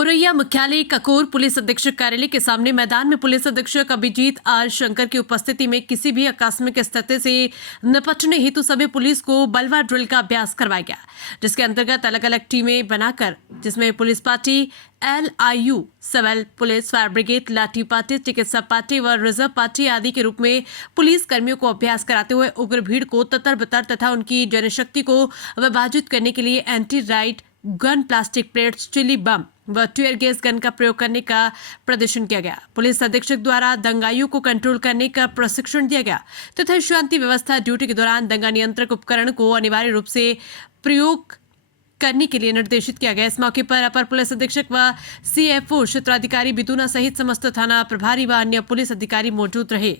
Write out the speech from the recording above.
औरैया मुख्यालय ककोर पुलिस अधीक्षक कार्यालय के सामने मैदान में पुलिस अधीक्षक अभिजीत आर शंकर की उपस्थिति में किसी भी आकस्मिक स्थिति से निपटने हेतु सभी पुलिस को बलवा ड्रिल का अभ्यास करवाया गया, जिसके अंतर्गत अलग अलग टीमें बनाकर जिसमें police party, LIU, civil police, fire brigade, लाठी पार्टी, चिकित्सा पार्टी व रिजर्व पार्टी आदि के रूप में पुलिस कर्मियों को अभ्यास कराते हुए उग्र भीड़ को ततर बतर तथा उनकी जनशक्ति को विभाजित करने के लिए anti right gun, plastic plates, chilli बम व टीयर गैस गन का प्रयोग करने का प्रदर्शन किया गया। पुलिस अधीक्षक द्वारा दंगाइयों को कंट्रोल करने का प्रशिक्षण दिया गया तथा शांति व्यवस्था ड्यूटी के दौरान दंगा नियंत्रक उपकरण को अनिवार्य रूप से प्रयोग करने के लिए निर्देशित किया गया। इस मौके पर अपर पुलिस अधीक्षक व CFO क्षेत्राधिकारी बितूना सहित समस्त थाना प्रभारी व अन्य पुलिस अधिकारी मौजूद रहे।